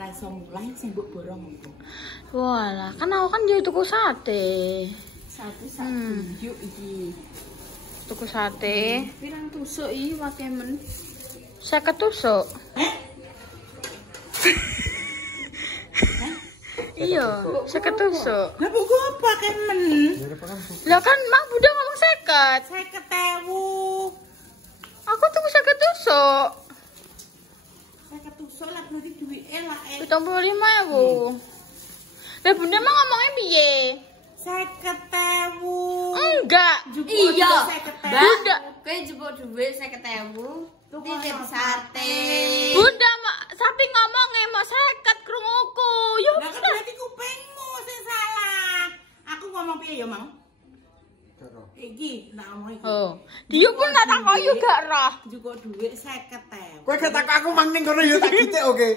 rasa mulai sing mbok borong apa? Walah, kan aku kan yo tuku sate. Sate sak tunjuk iki. Tuku sate. Pirang tusuk iki wake men? 50 tusuk. Iya, 50 tusuk. Lah buku apa kemen? Lah kan Mak Bunda ngomong 50. 50.000. Aku tuku 50 tusuk. 50 tusuk lah berarti duwike lah 75.000. Lah Bunda mah ngomongnya piye? 50.000. Enggak. Iya. Bunda, kowe jupuk dhuwit 50.000. Titip sate. Bunda sapi ngomongnya mau 50 krunguku. Yo. Lah kan berarti kupingmu sing salah. Aku ngomong piye ya, Mang? Iki, nak ngomong iki. Oh. Dia pun tak takoki yo gak roh. Jupuk dhuwit 50.000. Kowe ketak aku mang ning kono ya tak dicek oke.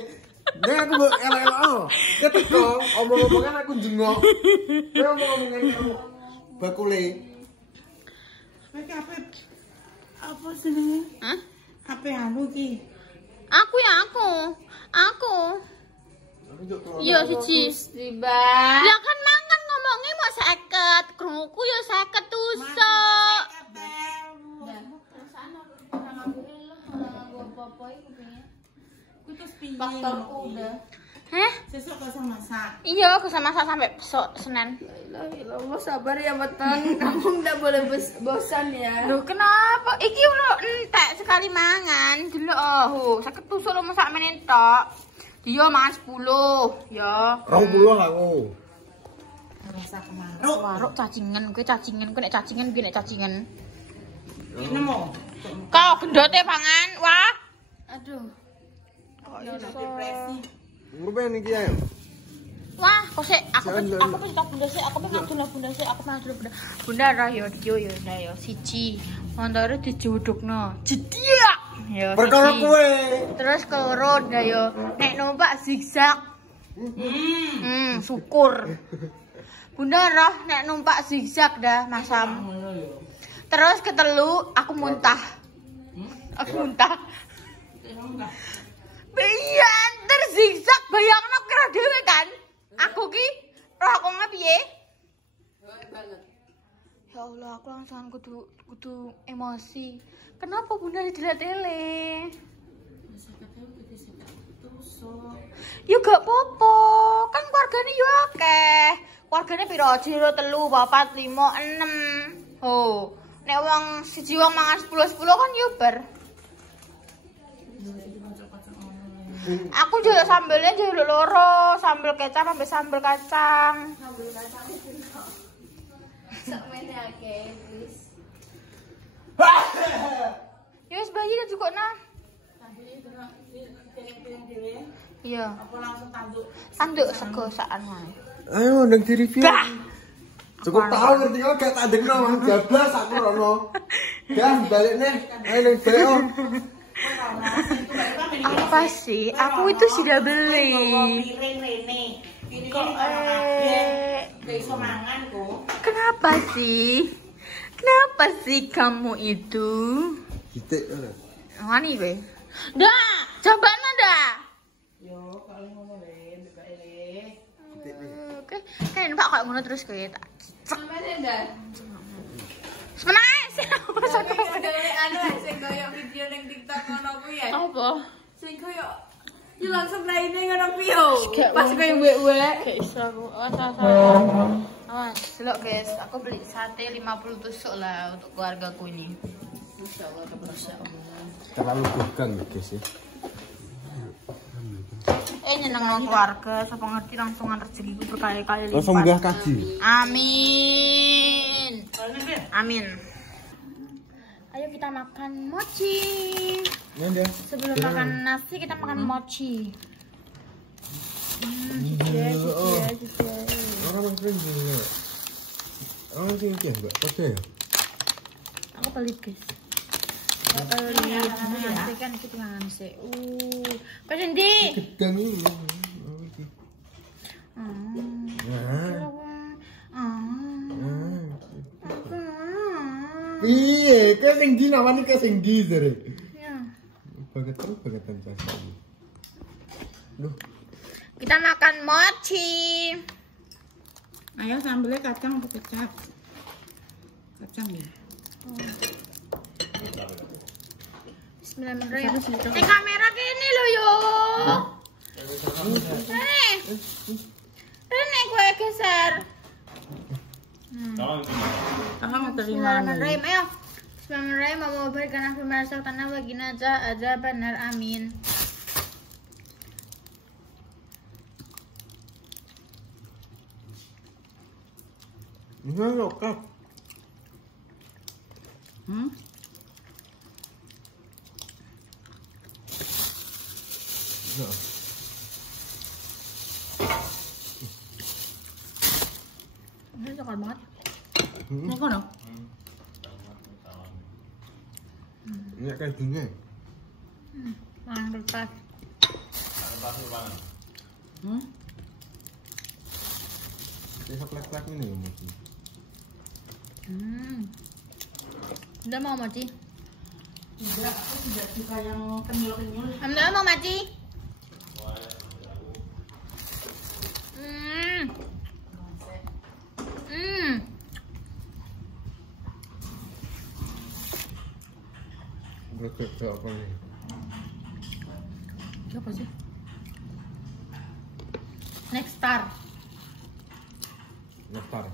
Nek aku mbok elek-elek. Keteko omong-omongan aku njengok. Kowe omong-omongan kamu bakule. Kowe kabeh apa jenenge? Hah? HP anu iki. Aku ya aku. Iya siji. Tiba. Lah kan mangan ngomongnya mau 50, krunguku yo 50 tusuk. Faktorku udah. Heh? Sesuk kau sama masak. Iya, aku sama masak sampai besok Senin. Lo sabar ya Beton. Kamu nggak boleh bosan ya. Loh kenapa? Iki lo entek sekali mangan. Dulu oh, 50 tusuk lo masak menentok. Dia mangan 10, ya. 20 aku. Rasa kemana? Waruk cacingan, gue nek cacingan. Ini mau. Kau gendote pangan, wah. Aduh. Kok depresi. Ngurupen iki ayo. Wah, kok sih aku tak bunda sih, aku pengen dulu. Bunda ra yo siji. Montore dijudukno. Jediak. Ya. Perkara kowe. Terus keloro dah yo nek numpak zigzag. Syukur. Bunda roh nek numpak zigzag dah masam. Terus ketelu aku muntah. Biyen terzigzag bayangno kira dhewe kan. Aku ki roh aku piye? Ya Allah, aku langsung kudu emosi. Kenapa Bunda didelet-delet? Ya gak apa-apa, kan keluargane yo akeh. Keluargane piro? 0, 3, 4, 5, 6. Oh, nek wong siji wong mangan 10 kan yo bar. Aku juga sambelnya juga loro, sambel kecap sampai sambel kacang. Sambel kacang itu. Sok mene akeh wis. Ya wis bayi kan juga nah. Iya. Apa langsung Tanduk sego sak wae. Ayo ndang di-review. Cukup tahu ngerti kok gak tandekno mang jablas aku rono. Dah balik nih. Ayo ning BO. Apa sih? Aku itu sudah beli. Kok gak iso mangan kok. Kenapa sih? Kenapa sih kamu itu? Titik. Wani be. Dah, cobaan dah. Yo, kalau ngomong le, buka le. Oke, kan Pak kok ngono terus kowe tak. Sampeyan ndak? Semenas. Anu sing koyo video ning TikTok ngono kuwi ya. Apa? Sing koyo yo langsung raine ngono kuwi yo. Pas koyo wek-wek. Gak iso aku. Awas, delok guys, aku beli sate 50 tusuk lah untuk keluargaku ini. Masyaallah, masyaallah. Terlalu bukan guys ya. Nyeneng keluarga, siapa ngerti langsungan rezekiku berkali-kali lipat. Langsung munggah kaji. Amin. Amin. Ayo kita makan mochi. Ya. Sebelum makan nasi kita makan mochi. Orang sering gini. Orang sering Mbak. Oke. Aku pelit guys. Pelit. Nasi kan kita makan sih. Kau sendiri. Gedang ini. Iya, kayak sing di namanya kayak sing di jare. Ya. Bangetan bahasa. Duh. Kita makan mochi. Ayo sambelnya kacang atau kecap? Kacang ya. Bismillahirrahmanirrahim. Kamera kene lho yo. Rene gue geser. Tangan terima. Bismillahirrahmanirrahim. Ayo. Bismillahirrahmanirrahim. Mau berikan afirmasi tanah bagi aja benar amin. Ini lokal. Ini coklat banget. Ini kono. Ini kayak gini. Mantap. Ini plek-plek ini ya mochi. Udah mau mochi? Tidak, aku tidak suka yang kenyal-kenyal. Udah mau mochi? Gak apa nih? Apa sih? Next star. Nektar.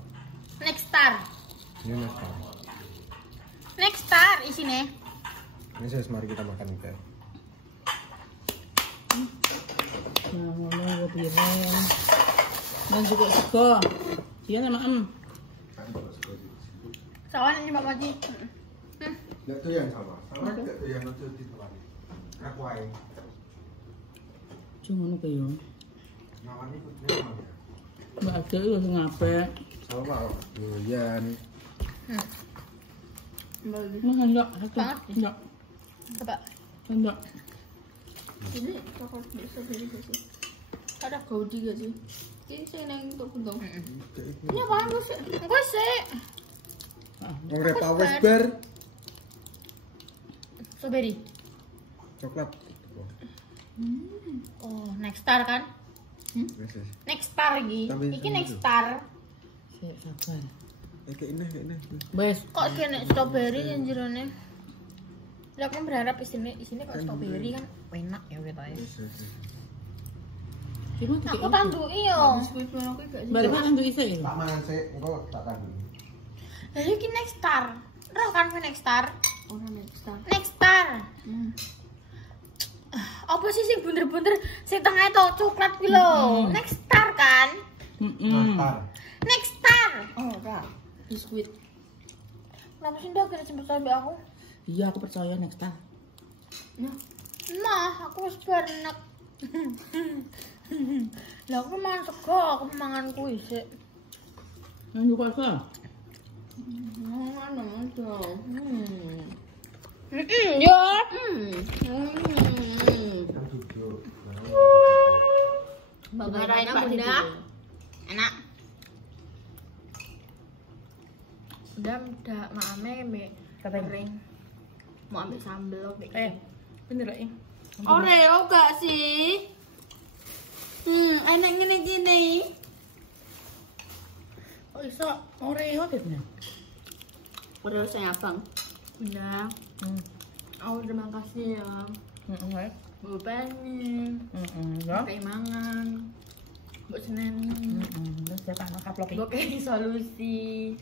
Next star. Ini nektar. Next star isinya. Ini saya mari kita makan ikan. Ngomong piring. Dan juga sego. Iya sama Soalnya ini Mbak Mochi. Nggak tuh yang sama. Sama nggak tuh yang itu di tempat. Aku aja. Cuma nuke yo. Namanya ikutnya sama. Mbak ada itu ngape. Sama doyan. Mah enggak, enggak. Coba. Enggak. Ini coklat biasa dari sih. Ada gaudi gak sih? Ini saya neng untuk guntung. Ini apaan gue sih? Gue sih. Ngorek pawes ber. Strawberry. Coklat. Oh, next star kan? Yes. Next star lagi. Iki next star. Sabar. Kayak ini. Bes. Kok kena strawberry yang jerone? Lah aku berharap di sini kok strawberry kan enak ya gitu ya. Gimana tuh? Aku tanduki yo. Biskuit mana aku gak sih? Baru kan tuh isa ya. Tak mangan sih, engko tak tanding. Lah iki next star. Roh kan next star. Orang next star. Next star. Apa sih sing bunder-bunder sing tengah itu coklat kuwi lho. Next star kan? Nektar. Next star. Oh, enggak. Biskuit. Kenapa sih ndak kena jemput sampe aku? Iya, aku percaya next time. Nah, Mah, aku wis berenek. Lah aku mangan sego, aku mangan kuwi sik. Yang juga apa? mana aja. Yo. Kan duduk. Marahin Pak Bunda. Enak. Udah maame mbek kering. Mau ambil sambel mbek. Bener ya? Oreo gak sih? Enak ngene gini. Oh iso Oreo gitu. Oreo saya abang. Bunda. Oh, terima kasih ya. Bu Penny. Ya. Kayak mangan. Bu Seneni. Terus ya kan kaplok. Bu kayak solusi.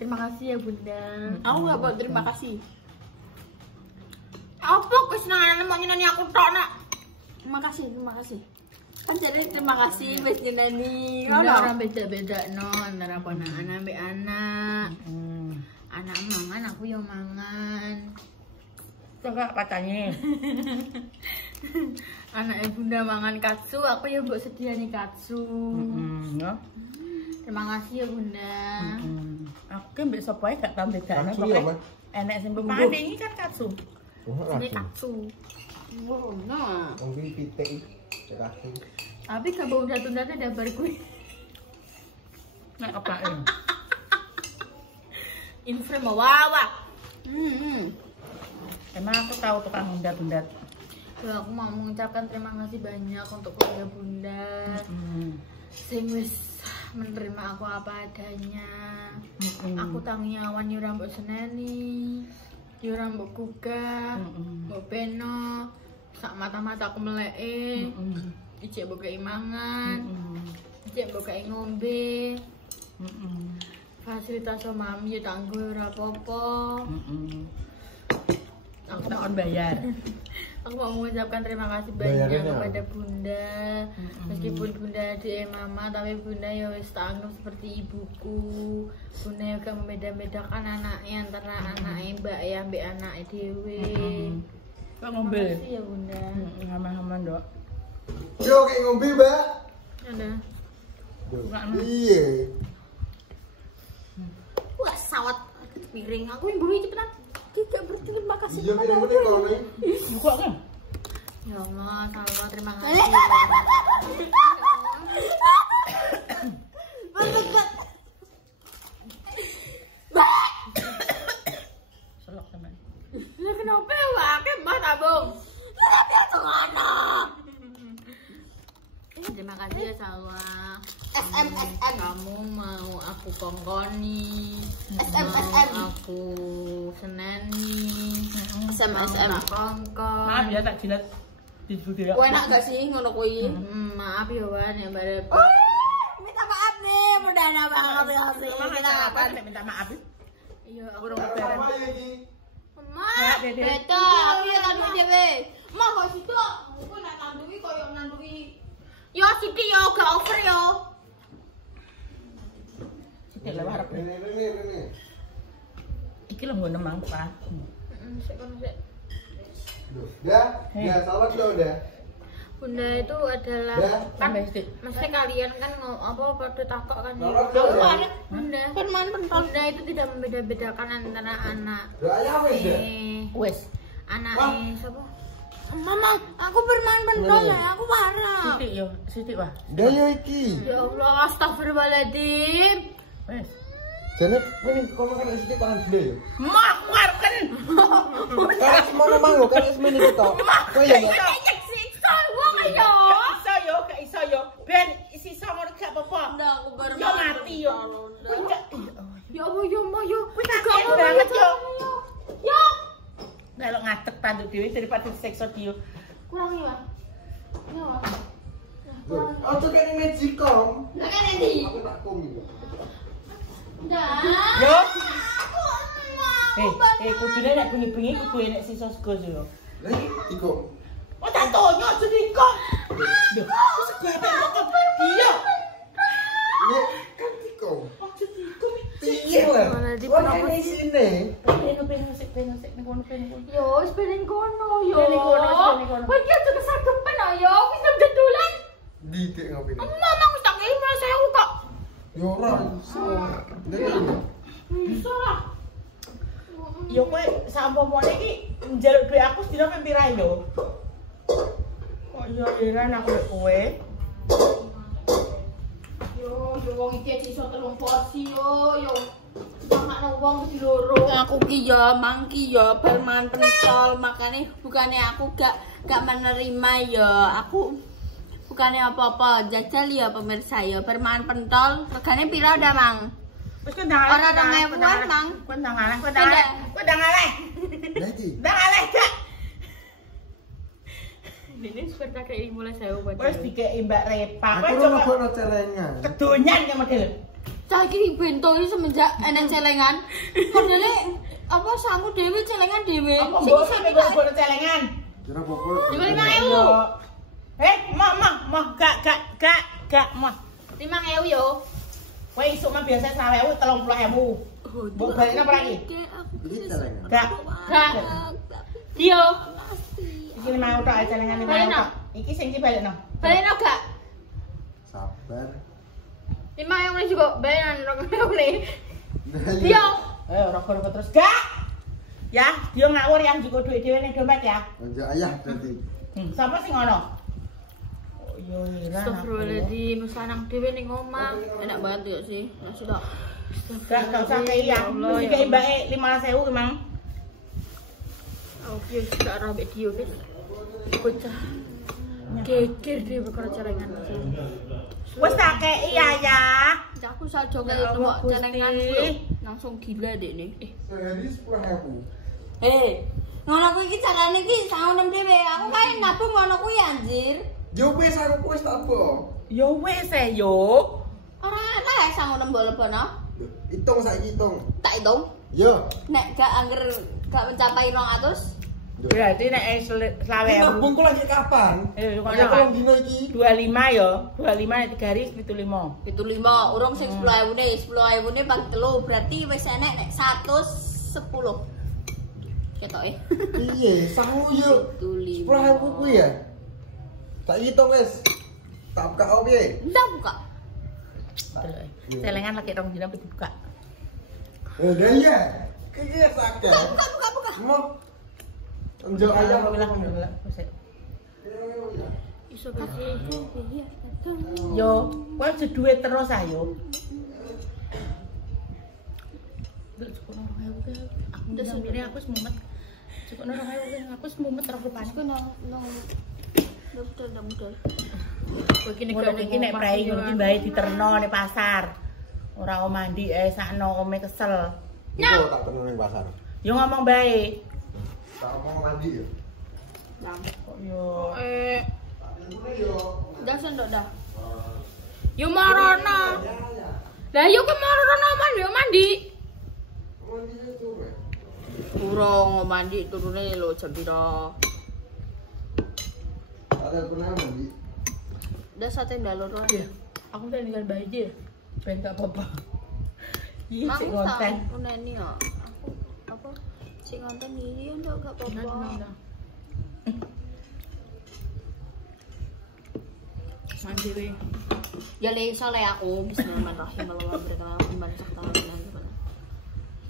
Terima kasih ya Bunda. Aku gak buat terima kasih. Apa kesenangan mau nyenani aku tok nak? Terima kasih. Kan jadi terima kasih wis nyeneni. Bunda orang beda-beda no antara ponakan ambek anak. Anak mangan, aku yang mangan. Coba pacanya. Anak Bunda mangan katsu, aku yang buat sediani katsu. Ya. Terima kasih ya Bunda. Aku kan besok wae gak tau bedane Katsu ya, Mas? enek sing pemane iki kan katsu. Ini katsu. Oh, nah. Mungkin pitik. Katsu. Tapi gak bau tunda-tunda ada bar gue. Nek kepake. Infre mau wawa. Emang aku tahu tukang undat-undat. Aku mau mengucapkan terima kasih banyak untuk keluarga Bunda. Sing wis menerima aku apa adanya. Aku tangi awan yo rambut seneni. Yo rambut kuga, mbok beno, sak mata-mata aku meleke. Ijek mbok kei mangan. Ijek mbok kei ngombe. Fasilitas mami yo tanggo ora apa-apa. Aku takon bayar. Aku mau mengucapkan terima kasih banyak kepada Bunda. Meskipun Bunda adik mama, tapi Bunda ya wis tak anggap seperti ibuku. Bunda juga membeda-bedakan anaknya antara anaknya Mbak ya, mbak anaknya Dewi. Kok ngombe? Makasih ya Bunda. Aman-aman, Dok. Yo kayak ngombe, Mbak. Ada. Iya. Wah, sawat piring. Aku yang buru cepetan. Tidak berterima kasih. Iya, piring-piring kalau nih. Buka kan? Ya Allah, Salwa terima kasih. Selok teman. Ya kenapa ya, Wak? Kemah tabung. Kenapa ya, Tungana? Terima kasih ya, Salwa. Kamu mau aku kongkoni, mau aku seneni, SM. kongkon. Maaf ya tak jilat di video. Wah, enak gak sih ngono kuwi? Maaf ya Wan ya Mbak. Minta maaf nih, mudahnya banget ya sih. Minta maaf. Iya, aku Kurang udah lebaran. Mak, beda, aku ya tandu dhewe. Mak kok situ, aku nak tandui koyo nandui. Yo Siti yo gak over yo. Sithik lho harap. Ini. Iki lho nggo nemang, Pak. Sik kono sik. Ya, salat lo udah. Bunda itu adalah kan mesti kalian kan apa pada takok kan ya. Bunda Bunda itu tidak membeda-bedakan antara anak. Wes. Anak siapa? Mama, aku bermain pentol ya, aku marah. Sithik wah. Dah yo iki. Ya Allah, astagfirullahaladzim. Wes. Jane ini kono kan sithik pangan gede yo. Mak ngarken. Kan semono manggo kan semene itu. Kok ya enggak? Siksa wong ayo. Gak iso yo. Ben sisa ngono gak apa-apa. Ndak, aku Yo bermain. mati yo. Kuwi gak. Ya Allah, ya Allah, yo. Kuwi gak banget yo. Yo. Kalau ngatek tanduk dhewe daripada disiksa dia. Kurang ya. Ya. Oh, tuh kan Magicom. Lah kan endi? Aku tak kum. Ndak. Yo. Kudune nek bengi-bengi kudu enek sisa sego yo. Lah iki kok. Oh, tak tonyo sediko. Lho, sego kok dia. Iya, kan tiko. Oh, sediko. Piye lah. Wah, ini sini. Pengen ngono. Yo, wis ben kono yo. Ben kono. Wah, iki aja kesagepen yo. Wis ndedulan. Dikek ngopi. Mamang wis tak ngei 5.000 kok. Yo ora iso. Bisa lah. Yo kowe sampomone iki njaluk duit aku sedina ping pira yo? Kok yo heran aku nek kowe. Yo, wong iki iso 3 porsi yo. Sama wong di loro. Aku ki ya mangki ya bermain pentol, makanya bukannya aku gak menerima ya. Aku bukannya apa-apa, jajal ya pemirsa ya bermain pentol. Regane pira udah, Mang? Wis kok ndang aleh. Ora 2.000-an, Mang. Kok ndang aleh. Lah iki. Ndang aleh gak? Ini sudah kayak mulai saya buat. Wis dikeki Mbak Repa. Aku Kowe ora coba ono celengan. kedonyan ya model. Cah iki bento iki semenjak enek celengan. Padahal apa sangu dhewe celengan dhewe. Apa mbok sampe golek celengan? Kira apa? 5.000. Mah, gak, mah. 5.000 yo. Kowe isuk mah biasa 20.000, 30.000. Mbok balekno apa lagi? Iki celengan. Gak. Yo. Iki 5.000 tok celengan 5.000 tok. Iki sing iki balekno. Baleno gak? Sabar. 5.000 juga bayaran 2.000 Nah, Yo. Rokok terus gak. Ya, dia ngawur yang juga duit dhewe ning dompet ya. Ojo ayah dadi. Sapa sing ngono? Oh, yo heran. Astagfirullahaladzim, sanang dhewe ning omah. Enak banget ya sih. Ya sudah. Gak usah kei ya. Mesti kei mbake 15.000 ki, Mang. Oke, gak ora mbek Dio, guys. Bocah. Geger deh perkara celengan. Wes tak kei ya. Aku saja kaya Ya Allah, delok celengan Gusti. lho. Langsung gila dek nih. Sehari 10.000. Ngono kuwi iki carane iki saonem dhewe. Aku kae nabung ngono kuwi anjir. Yo wis aku wis tak bo. Yo wes yo. Ora ana saonem mbok lebono. Hitung saiki hitung. Tak hitung. Yo. Nek gak angger gak mencapai 200. Berarti nek selawe. Nabungku lagi kapan? Kok Ya kalau dino iki 25 yo. 25 nek 3 hari 75. 75, urung sing 10.000 ne, 10.000 ne bagi telu berarti wis enek nek 110. Ketoke. Piye? Sangu yo. 10.000 kuwi ya. Tak hitung wis. Tak buka piye? Ndak buka. Celengan lagi rong dina dibuka. Lah iya. Iki sakit. Buka. Mau Enjok ayam Alhamdulillah. Iso kasih. Iya. Yo, kowe aja duit terus ayo. Nduk cukup 2.000 aku udah sendiri aku semumet. Cukup 2.000 aku semumet terus depan. Aku nang mudah. Kowe iki nek prei ngono iki bae diterno ning pasar. Ora om mandi sakno ome kesel. Iku tak tenun ning pasar. Yo ngomong bae. Tak mau mandi yo. Kok yo Dah sendok dah. Yo marono. Lah yo ke marono mandi. Mandi itu. Urung mandi turune lho jam pira. Ada pernah mandi. Dah sate ndaloro. Iya. Aku udah ninggal bae aja. Ben gak apa-apa. Iki Mang sik konten. uneni yo. Aku apa? Sing konten iki ndak gak apa-apa. Mandi we. Ya le iso le aku bismillahirrahmanirrahim. Allah berkah kembali sakta.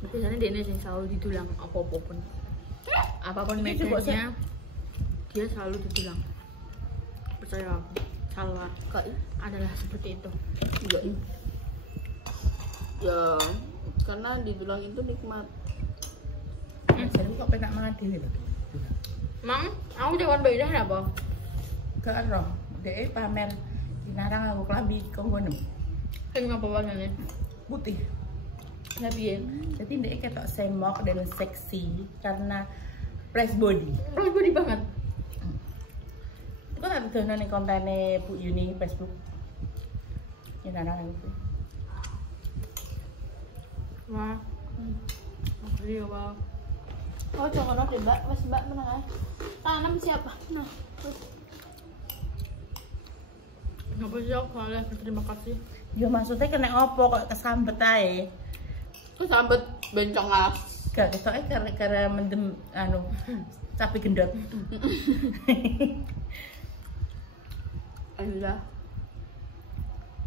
Biasanya dia sing selalu didulang apapun. Apapun Ini coba medannya dia selalu didulang. Percaya aku. Salwar adalah seperti itu. Iya. Ya, karena dibilang itu nikmat. Jadi kok penak mangan dhewe lho. Mang, aku jawan bayi dah apa? Gak ero. Dek pamer dinarang aku klambi konggonem. Sing apa warnanya? Putih. Lah piye? Jadi dek ketok semok dan seksi karena fresh body. Terus body banget. Itu kan ada nih kontennya Bu Yuni Facebook. Ini narang itu. Wah. Makasih ya, Bang. Oh, jangan deh, Mbak. Mas Mbak menang aja. Tanam siapa? Nah, terus. Kenapa sih aku malah berterima kasih? Ya maksudnya kena opo kok kesambet ae. Terus sambet bencong lah. Gak ketoknya karena mendem anu sapi gendot. Alhamdulillah.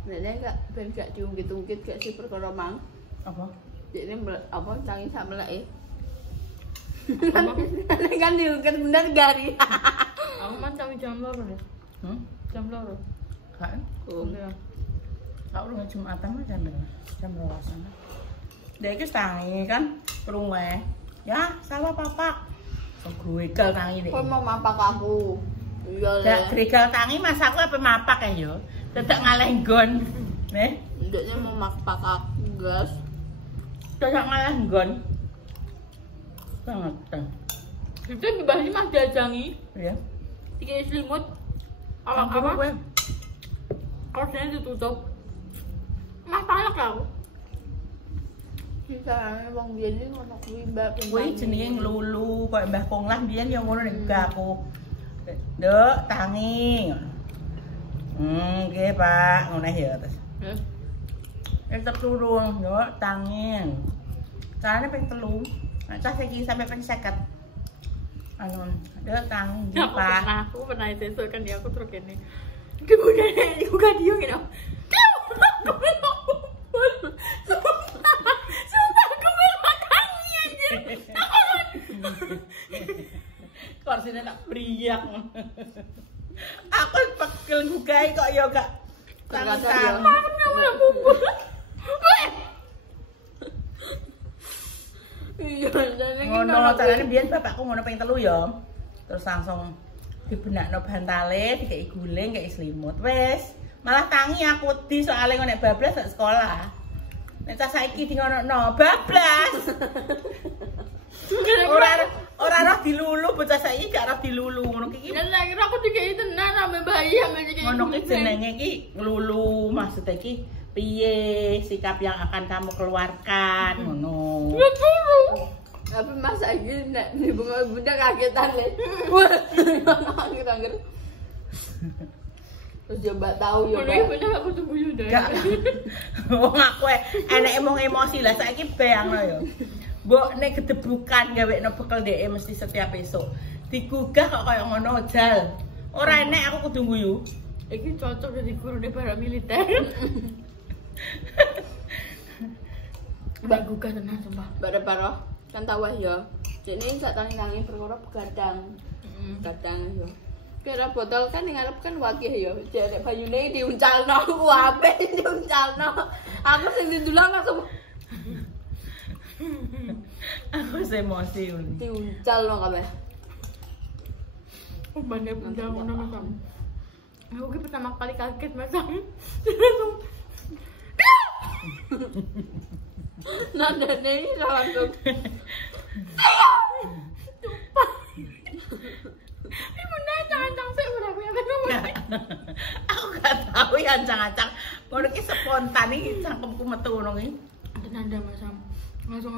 Nenek gak ben gak diungkit-ungkit gak sih perkara mang. Apa? Jadi apa canggih sak melek. Apa? Nenek kan diungkit bener gari. Aku mah jam loro deh. Jam loro. Kan? Iya. Aku lu Jumatan mah jam 12. Dia iki tangi kan perungwe. Ya, sawah papak. Gregal tangi deh. Kok mau mapak aku? Iya Gak lah. gregal tangi mas aku apa mapak ya yo. Tetep ngaleh nggon. Nih, Ndeknya mau mapak aku, guys. tetep ngaleh nggon. Banget. Itu dibahas mah diajangi. Ya. 3 selimut. Apa Apa? gue? Korsennya ditutup. Mas palak aku. Carane wong biyen iki ngono kuwi Mbak. Kuwi jenenge nglulu koyo Mbah Konglah biyen ya ngono nek aku. Nduk, tangi. Nggih, Pak. Ngono ya terus. Tetep turun, nduk, tangi. Carane ping 3. Nek cah iki sampai ping 50. Anu, nduk, tangi, nggih, Pak. Aku pernah itu kan dia aku terus gini. Kemudian juga dia gitu. Korsine tak priyak. Aku pegel gugai kok ya gak Terkadang Iya, ngono carane biyen bapakku ngono ping 3 ya. Terus langsung dibenakno bantale, dikei guling, kei selimut. Wes, malah tangi aku wedi soalnya nek bablas sak sekolah. Nek cah saiki di ngono bablas. Ora roh dilulu bocah saiki gak roh dilulu ngono iki. Lah kira aku dikei tenan ame bayi ame dikei. Ngono ki jenenge iki nglulu, maksud iki piye sikap yang akan kamu keluarkan ngono. Tapi masa iki nek bunga bunda kagetan le. Wah, kaget angger. Terus coba tahu ya. Bener aku tunggu yuda. Wong aku enek emosi lah saiki bayangno ya. Mbok nek gedebukan gawekno bekal dhek mesti setiap esuk. Digugah kok koyo ngono jal. Ora enek aku kudu guyu. Iki cocok jadi gurune para militer. Mbak gugah tenan sumpah. Mbak Paro kan tahu ya. Jadi sak tangi-tangi perkara begadang. Kadang yo. Kira botol kan ning ngarep kan wakih ya. Jek bayune diuncalno ku ape diuncalno. Aku sing didulang langsung aku emosi diuncalno kabeh. Oh, bandar bunda ngono Mas. Aku ki pertama kali kaget Mas. Nadane iki langsung. Aku gak tahu ya ancang-ancang. Ngono ki spontan iki cangkemku metu ngono ki. Nanda Mas. Langsung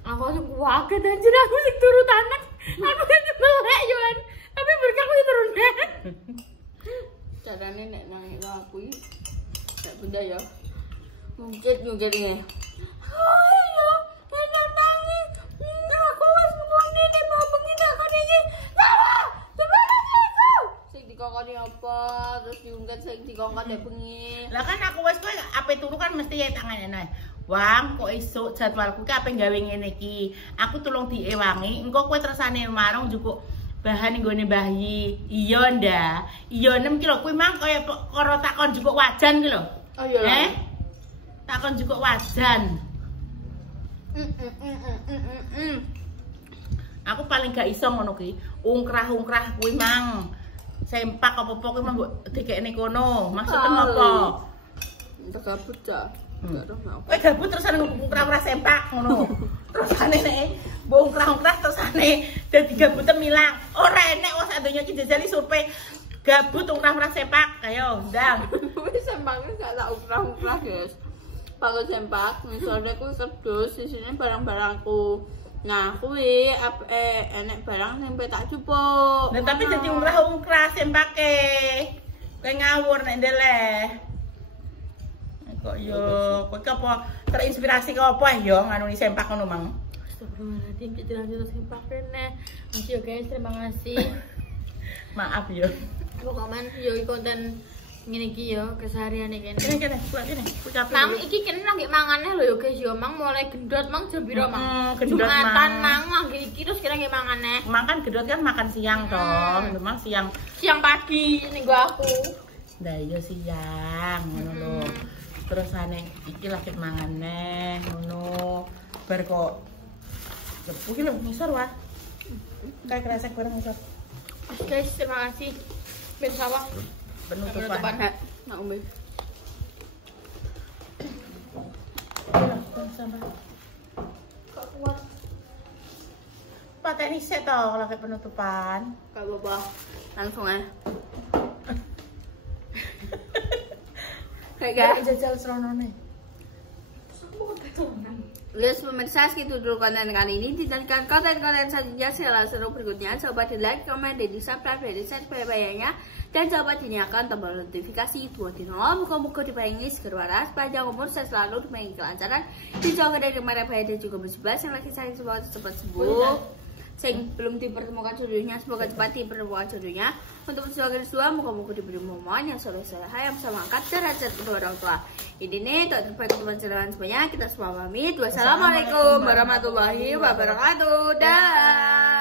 aku langsung kaget anjir aku sing turu tanah. Aku kan melek yo kan. Tapi berkah aku turun. Carane nek nang aku iki nek bunda ya. Mungkin ngene. Oh iya, enak nangis. Aku wis ngomongin nek mau bengi takon iki. Salah. Coba lagi aku. Sing dikongkoni apa? Terus diungkat sing dikongkon nek bengi. Lah kan aku wis kowe ape turu kan mesti ya tangane. Wang, kok esuk jadwalku ki ape gawe ngene iki. Aku tulung diewangi, engko kowe tersane marung njupuk bahan nggone bayi. Iya ndak? Iya 6 kilo kuwi mang kaya karo takon njupuk wajan ki lho. Oh iya. Takon njupuk wajan. Aku paling gak iso ngono ki. Ungkrah-ungkrah kuwi mang. Sempak apa-apa kuwi mang mbok dikekne kono. Maksudnya apa? Tegabut ta. Kowe gabut terus ungkrah-ungkrah sempak ngono. Terusane nek mbok ungkrah-ungkrah terusane dadi gabute milang. Ora enek wong sak donya iki jajali survei gabut ungkrah-ungkrah sempak. Ayo, ndang. Wis sempaknya gak tak ungkrah-ungkrah, guys. Kalau sempak, misalnya aku kerdus, sisine barang-barangku. Nah, kuwi enek barang sing tak jupuk. Nah, tapi dadi ungkrah-ungkrah sempake. Kowe ngawur nek ndeleh. Kok yo, kowe apa terinspirasi ke apa yo nganuni sempak ngono mang? Astagfirullahaladzim, kita lanjut sempak rene. Makasih ya guys, terima kasih. Maaf yo. Pokoknya yo konten ngene iki yo kesehariane kene. Kene, buat kene. Mang iki kene lagi mangane lho yo guys yo, mang mulai gendot mang jam piro mang? Gendot Jumatan mang lagi iki terus kira nggih mangane. Makan gendot kan makan siang toh, memang siang. Siang pagi ning gua aku. Lah iya siang ngono lho. Terus ane iki lagi mangane ngono. Bar kok lepuh iki lho ngisor wae. Kayak kresek bareng ngisor. Guys, terima kasih. Bersama Penutupan. Nak umbe. Kok kuat. Pateni sik to lagi penutupan. Gak apa-apa. Langsung aja. Kayak guys. Jajal seronone. Guys, pemirsa segitu dulu konten kali ini. Dilanjutkan konten-konten selanjutnya seru berikutnya. Coba di like, comment, dan di subscribe, dan di share bayangnya. Dan coba dinyalakan tombol notifikasi buat di nol. Muka-muka diparingi seger waras. Panjang umur saya selalu diparingi kelancaran. Dijauhkan dari kemarahan bahaya dan juga musibah. Yang lagi sayang semoga cepat sembuh. Yang belum dipertemukan jodohnya semoga cepat dipertemukan jodohnya. Untuk sebagian kedua, muka-muka diberi momongan yang soleh-soleh yang bisa mengangkat derajat kedua orang tua. Ini nih, tak terbaik teman-teman semuanya. Kita semua pamit. Wassalamualaikum warahmatullahi wabarakatuh. Dah.